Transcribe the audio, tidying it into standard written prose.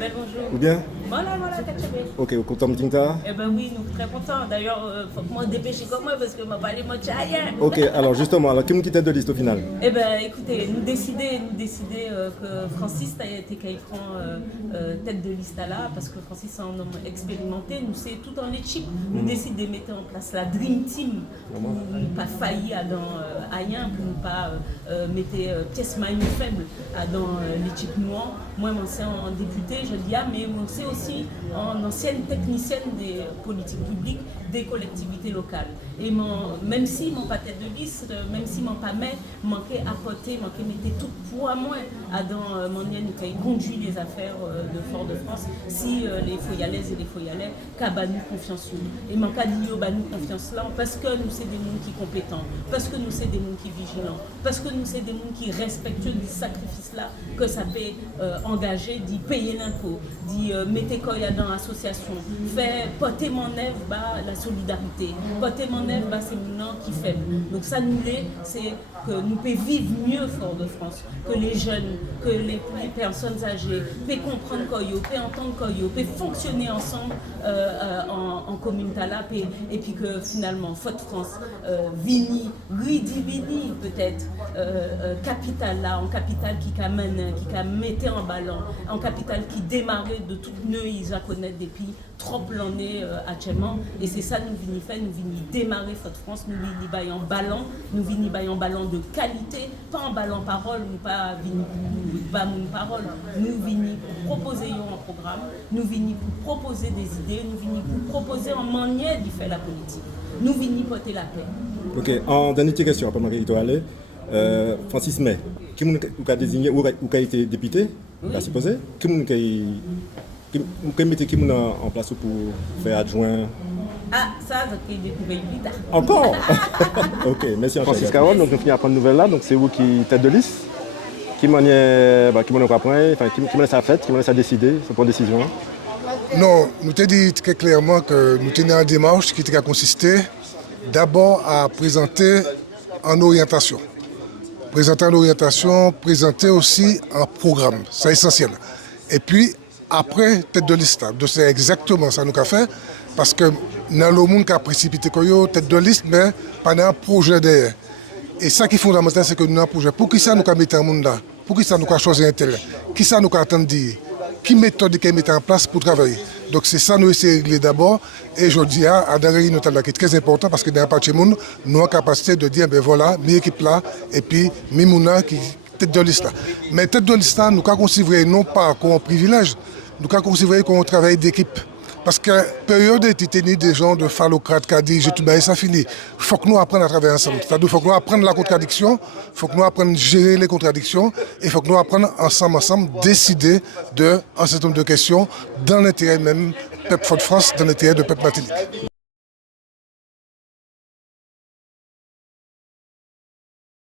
Belle bonjour. Ou bien? Voilà, Kachabé. Ok, au content meeting ta? Eh ben oui, nous très contents. D'ailleurs, faut que moi dépêcher comme moi parce que m'a parlé moi tchaïen. Ok, alors justement, alors qui me quitte de liste au final? Eh ben écoutez, nous décider que Francis tête de liste là parce que Francis est un homme expérimenté, nous c'est tout en équipe. Nous décider de mettre en place la Dream Team pour ne pas faillir dans rien, pour ne pas mettre pièce maillon faible dans l'équipe noire. Moi, c'est en député, je dis mais c'est aussi en ancienne technicienne des politiques publiques des collectivités locales. Et même si mon pas tête de liste, même si mon pas mais manquait apporter, manquait mettre tout poids moins dans mon lien qui conduit les affaires de Fort-de-France, si les foyalaises et les foyalais qu'à nous confiance nous. Et mon cas dit nous confiance là parce que nous c'est des gens qui compétents, parce que nous c'est des gens qui vigilants, parce que nous c'est des gens qui respectueux du sacrifice là que ça peut engager, d'y payer l'impôt, d'y mettre quoi dans l'association, faire porter mon œuvre la solidarité, porter mon œuvre c'est nous qui fait. Donc ça nous c'est que nous pouvons vivre mieux Fort-de-France, que les jeunes, que les personnes âgées, peuvent comprendre quoi, peuvent entendre quoi, peuvent fonctionner ensemble en commune Talap et puis que finalement Fort-de-France vini peut-être capitale là, en capitale qui mettait en ballon, en capitale qui démarrait de toutes nos ils à connaître depuis trop l'année actuellement et c'est ça nous venons faire, nous venons démarrer Fort-de-France, nous venons en ballon, nous venons en ballon de qualité, pas en ballon parole, nous pas venons parole, nous venons pour proposer un programme, nous venons pour proposer des idées, nous venons pour proposer en manière de faire la politique, nous venons porter la paix. Ok, en dernière question, après Marguerite aller, Francis May, qui a désigné ou qui a été député, la supposé, qui mettez qui en place pour faire adjoint? Ah, ça, j'ai découvert plus tard. Encore? Ok, merci. Francis Caron, donc nous finissons à prendre une nouvelle là, donc c'est vous qui tête de liste, qui m'en apprend, qui m'en sa fête, qui m'en sa décider, sa prendre décision. Non, nous t'ai dit très clairement que nous tenions une démarche qui a consisté d'abord à présenter en orientation. Présenter en orientation, présenter aussi un programme, c'est essentiel. Et puis, après, tête de liste, donc c'est exactement ça nous qu'a fait, parce que dans le monde qui a précipité tête de liste, mais pas un projet derrière. Et ça qui est fondamental, c'est que nous avons un projet. Pour qui ça nous a mis un monde là? Pour qui ça nous a choisi un tel? Qui ça nous a attendu? Qui méthode qui mettre en place pour travailler? Donc c'est ça nous essayons de régler d'abord. Et je dis à la réunion qui est très important parce que dans la partie monde, nous avons la capacité de dire ben voilà, mes équipes là, et puis Mimouna qui tête de liste là. Mais tête de liste là, nous avons considéré non pas comme un privilège, nous avons considéré comme un travail d'équipe. Parce que la période était des gens de phallocrates qui ont dit je tout bien ça fini. Il faut que nous apprenions à travailler ensemble. C'est-à-dire qu'il faut que nous apprenions la contradiction, il faut que nous apprenions à gérer les contradictions et il faut que nous apprenions ensemble décider d'un certain nombre de questions dans l'intérêt même du peuple Fort-de-France, dans l'intérêt du peuple Martinique.